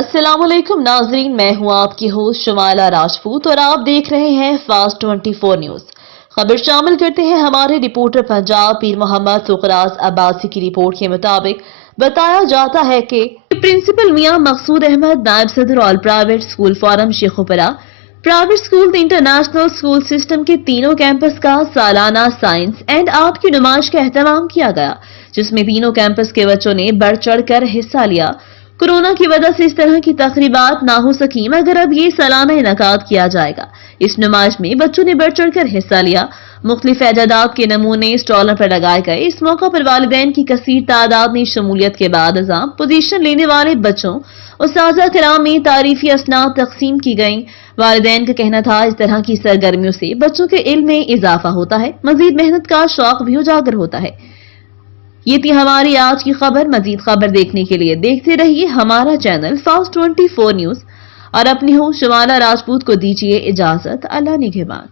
अस्सलाम वालेकुम नाजरीन, मैं हूं आपकी होस्ट शमाला राजपूत और आप देख रहे हैं फास्ट 24 न्यूज। खबर शामिल करते हैं हमारे रिपोर्टर पंजाब पीर मोहम्मद सुखराज अब्बासी की रिपोर्ट के मुताबिक बताया जाता है कि प्रिंसिपल मियां मकसूद अहमद, नायब सदर all private school forum Sheikhupura private school international school system के तीनों कैंपस का सालाना साइंस एंड आर्ट की नुमाइश का एहतमाम किया गया, जिसमें तीनों कैंपस के बच्चों ने बढ़ चढ़ कर हिस्सा लिया। कोरोना की वजह से इस तरह की तकरीबात ना हो सकी, मगर अब ये सालाना इनकाद किया जाएगा। इस नुमाइश में बच्चों ने बढ़ चढ़ कर हिस्सा लिया। मुख्तलिफ एजादात के नमूने स्टॉलों पर लगाए गए। इस मौका पर वालिदैन की कसीर तादाद ने शमूलियत के बाद पोजीशन लेने वाले बच्चों उस्ताज़ा किराम में तारीफी असनाद तकसीम की गई। वालिदैन का कहना था इस तरह की सरगर्मियों से बच्चों के इल्म में इजाफा होता है, मजीद मेहनत का शौक भी उजागर होता है। ये थी हमारी आज की खबर। मजीद खबर देखने के लिए देखते रहिए हमारा चैनल फास्ट 24 न्यूज और अपनी हो शमाला राजपूत को दीजिए इजाजत। अल्लाह निगहबान।